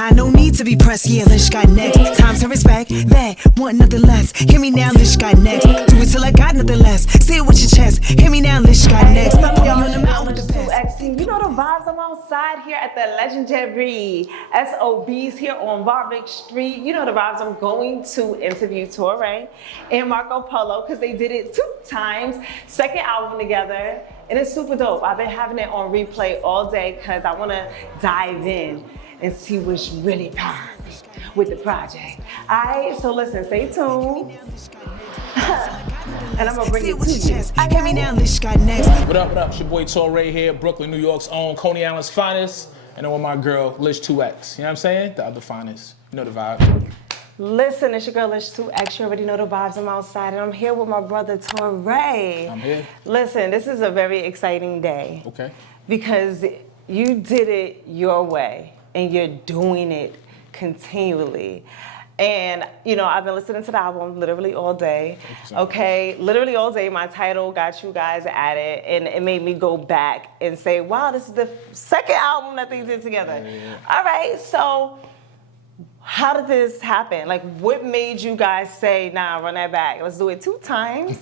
time, no need to be pressed. Yeah, Lish got next. Time to respect that, want nothing less. Hear me now, Lish got next. Do it till I got nothing less. Say it with your chest. Hear me now, Lish got next. Y'all in the mountain with the best. You know the vibes. I'm outside here at the legendary SOBs here on Warwick Street. You know the vibes. I'm going to interview Torae and Marco Polo because they did it 2 times. Second album together. And it's super dope. I've been having it on replay all day because I want to dive in and see what's really popping with the project. All right, so listen, stay tuned. And I'm gonna bring it to you. Hear me now, Lish got next. What up, what up? It's your boy Torae here, Brooklyn, New York's own Coney Island's finest. And I'm with my girl, Lish 2X. You know what I'm saying? The other finest. You know the vibe. Listen, it's your girl Lish 2X. You already know the vibes. I'm outside and I'm here with my brother Torae. I'm here. Listen, this is a very exciting day. Okay. Because you did it your way and you're doing it continually. And, you know, I've been listening to the album literally all day. Okay, literally all day. My title got you guys at it, and it made me go back and say, wow, this is the second album that they did together. Yeah. All right, so how did this happen? Like, what made you guys say, nah, run that back? Let's do it 2 times.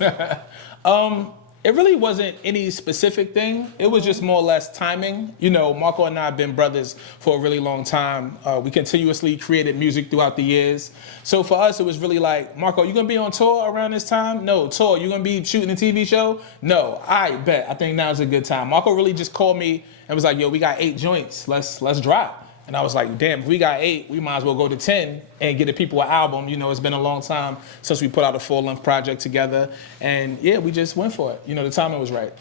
It really wasn't any specific thing. It was just more or less timing. You know, Marco and I have been brothers for a really long time. We continuously created music throughout the years. So for us, it was really like, Marco, you gonna be on tour around this time? No. Tour, you gonna be shooting a TV show? No. I bet. I think now's a good time. Marco really just called me and was like, yo, we got 8 joints. Let's drop. And I was like, damn, if we got 8, we might as well go to 10 and get the people an album. You know, it's been a long time since we put out a full-length project together. And yeah, we just went for it. You know, the timing was right.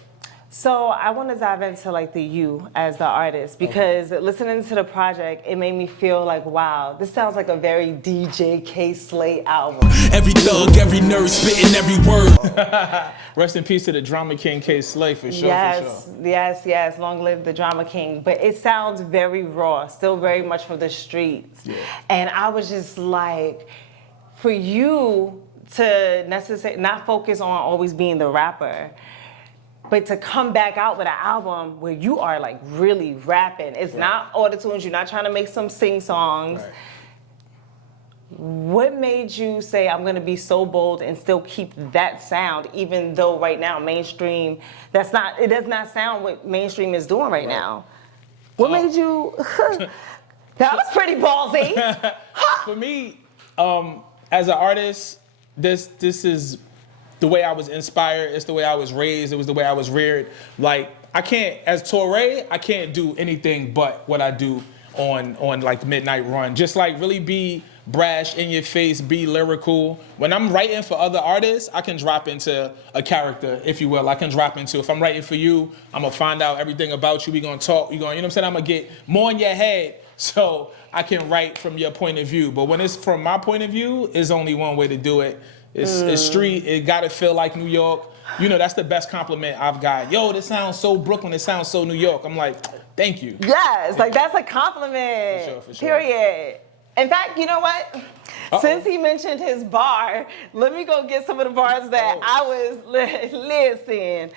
So I want to dive into like the you as the artist because listening to the project, it made me feel like, wow, this sounds like a very DJ K Slate album. Every thug, every nerd spitting every word. Rest in peace to the Drama King K Slay for sure. Yes, for sure. yes. Long live the Drama King. But it sounds very raw, still very much from the streets. Yeah. And I was just like, for you to not focus on always being the rapper, but to come back out with an album where you are like really rapping. It's not auto-tunes, you're not trying to make some sing songs. Right. What made you say, I'm gonna be so bold and still keep that sound, even though right now mainstream, it does not sound what mainstream is doing right now. What made you, that was pretty ballsy. For me, as an artist, this is the way I was inspired. It's the way I was raised. It was the way I was reared. Like, as Torae, I can't do anything but what I do on like the Midnight Run. Just like really be brash, in your face, be lyrical. When I'm writing for other artists, I can drop into a character, if you will. I can drop into, if I'm writing for you, I'm gonna find out everything about you. We gonna talk, you know what I'm saying? I'm gonna get more in your head so I can write from your point of view. But when it's from my point of view, there's only one way to do it. It's street, it gotta feel like New York. You know, that's the best compliment I've got. Yo, this sounds so Brooklyn, it sounds so New York. I'm like, thank you. Yes, like that's a compliment, For sure. Period. In fact, you know what? Since he mentioned his bar, let me go get some of the bars that I was, listen.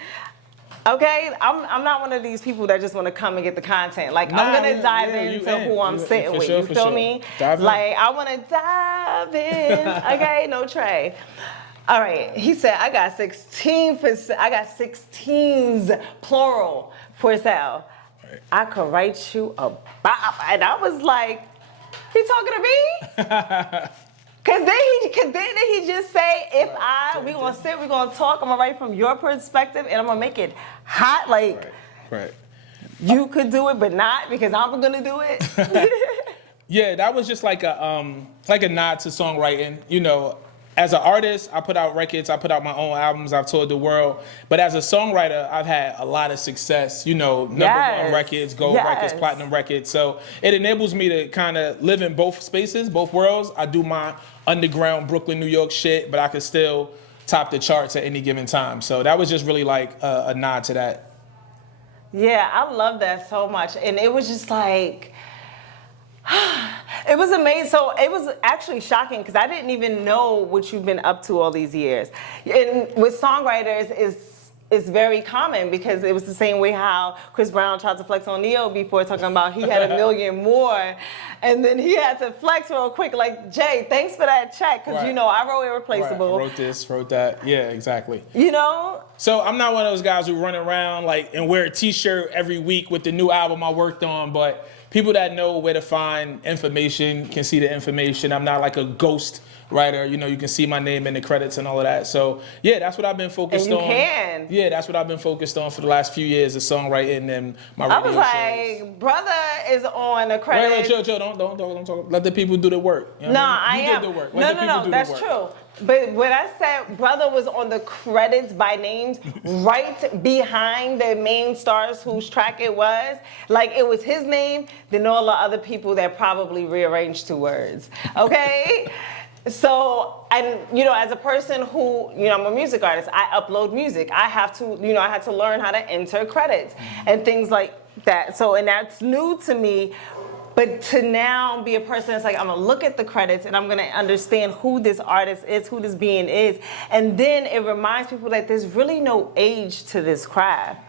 Okay, I'm not one of these people that just want to come and get the content. Like, I'm gonna dive into who I'm sitting with. You feel me? Like, I want to dive in. Okay, no Trey. All right, he said I got 16%. I got 16s plural for sale. Right. I could write you a bop, and I was like, he talking to me? Cause then he just say, we gonna sit, we gonna talk, I'm gonna write from your perspective and I'm gonna make it hot, like right. You could do it but not because I'm gonna do it. Yeah, that was just like a nod to songwriting. You know, as an artist, I put out records, I put out my own albums, I've toured the world. But as a songwriter, I've had a lot of success, you know, number 1 records, gold records, platinum records. So it enables me to kind of live in both spaces, both worlds. I do my underground Brooklyn, New York shit, but I can still top the charts at any given time. So that was just really like a nod to that. Yeah, I love that so much. And it was just like, it was amazing. So it was actually shocking because I didn't even know what you've been up to all these years. And with songwriters, it's very common because it was the same way how Chris Brown tried to flex on Neo before, talking about he had $1 million more, and then he had to flex real quick. Like, Jay, thanks for that check, because you know I wrote Irreplaceable. Right. I wrote this, wrote that. Yeah, exactly. You know. So I'm not one of those guys who run around like and wear a T-shirt every week with the new album I worked on, but people that know where to find information can see the information. I'm not like a ghost writer, you know, you can see my name in the credits and all of that. So yeah, that's what I've been focused on. And you can. Yeah, that's what I've been focused on for the last few years, is songwriting and my radio I was like, shows. brother is on the credits. Wait, chill, don't talk. Let the people do the work. You know No, what I I mean? am. You did the work. No, Let the people do that's the work. true. But when I said brother was on the credits by names, right behind the main stars whose track it was, like it was his name, then all the other people that probably rearranged 2 words. Okay? So, and you know, as a person who, you know, I'm a music artist, I upload music. I have to, you know, I had to learn how to enter credits and things like that. So, and that's new to me. But to now be a person that's like, I'm gonna look at the credits and I'm gonna understand who this artist is, who this being is. And then it reminds people that there's really no age to this craft.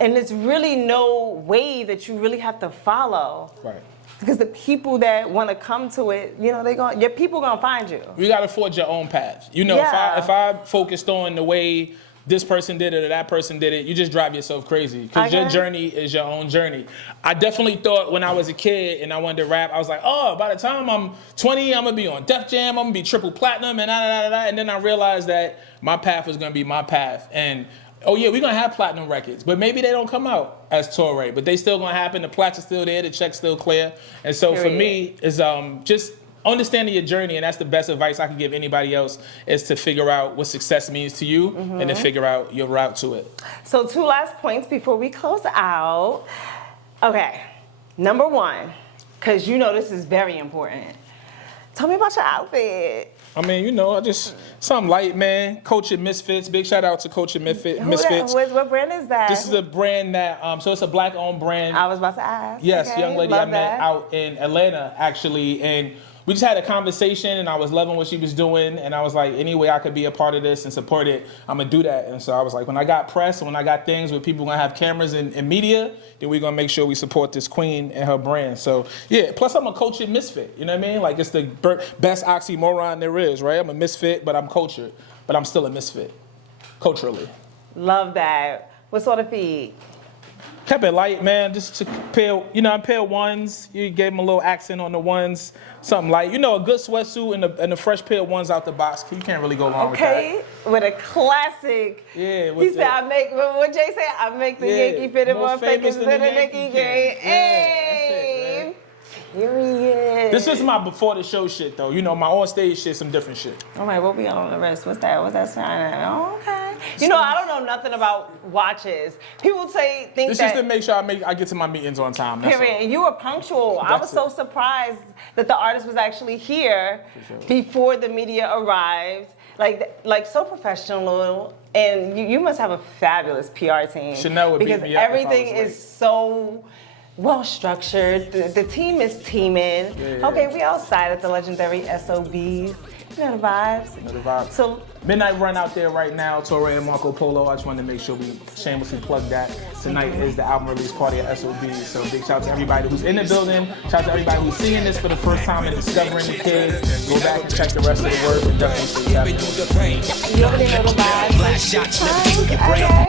And there's really no way that you really have to follow. Right. Because the people that want to come to it, you know, your people gonna find you. You gotta forge your own path. You know, Yeah. if I focused on the way this person did it or that person did it, you just drive yourself crazy. Because your journey is your own journey. I definitely thought when I was a kid and I wanted to rap, I was like, oh, by the time I'm 20, I'm gonna be on Def Jam, I'm gonna be triple platinum and and then I realized that my path was gonna be my path. And oh yeah, we're gonna have platinum records, but maybe they don't come out as Torae, but they still gonna happen. The plaques are still there, the check's still clear. And so for me, is just understanding your journey, and that's the best advice I can give anybody else, is to figure out what success means to you and to figure out your route to it. So 2 last points before we close out. Okay, number 1, because you know this is very important. Tell me about your outfit. I mean, you know, something light, man. Culture Misfits. Big shout out to Culture Misfits. What brand is that? This is a brand that, so it's a black-owned brand. I was about to ask. Yes, okay, young lady love I met that. out in Atlanta, actually, and we just had a conversation, and I was loving what she was doing, and I was like, any way I could be a part of this and support it, I'm gonna do that. And so I was like, when I got press, and when I got things where people gonna have cameras and media, then we're gonna make sure we support this queen and her brand. So yeah, plus I'm a cultured misfit, you know what I mean? Like, it's the best oxymoron there is, right? I'm a misfit, but I'm cultured, but I'm still a misfit, culturally. Love that. What sort of feed? Kept it light, man, just to pair, you know, I pair ones. You gave them a little accent on the ones, something light. You know, a good sweatsuit and a fresh pair of ones out the box. You can't really go wrong with that. Okay, with a classic. Yeah. He said, what Jay said, I make the Yankee fitted more more famous than a Nicky game. game. Hey. Here he is. This is my before the show shit, though. You know, my on stage shit, some different shit. All right, what we got on the wrist? What's that? Oh, okay. You know, I don't know nothing about watches. People think This that. is to make sure I get to my meetings on time. That's Period. all. And you were punctual. I was so surprised that the artist was actually here before the media arrived. Like so professional. And you must have a fabulous PR team. Chanel would beat because me up if I was everything late. is so well structured. The team is teaming. Yeah. Okay, we outside at the legendary SOBs. You know the vibes. You know the vibe. So Midnight Run out there right now, Torae and Marco Polo. I just wanted to make sure we shamelessly plug that. Tonight is the album release party at SOB. So big shout out to everybody who's in the building. Shout out to everybody who's seeing this for the first time and discovering the kid. Go back and check the rest of the work and definitely see you already know the vibes. Okay.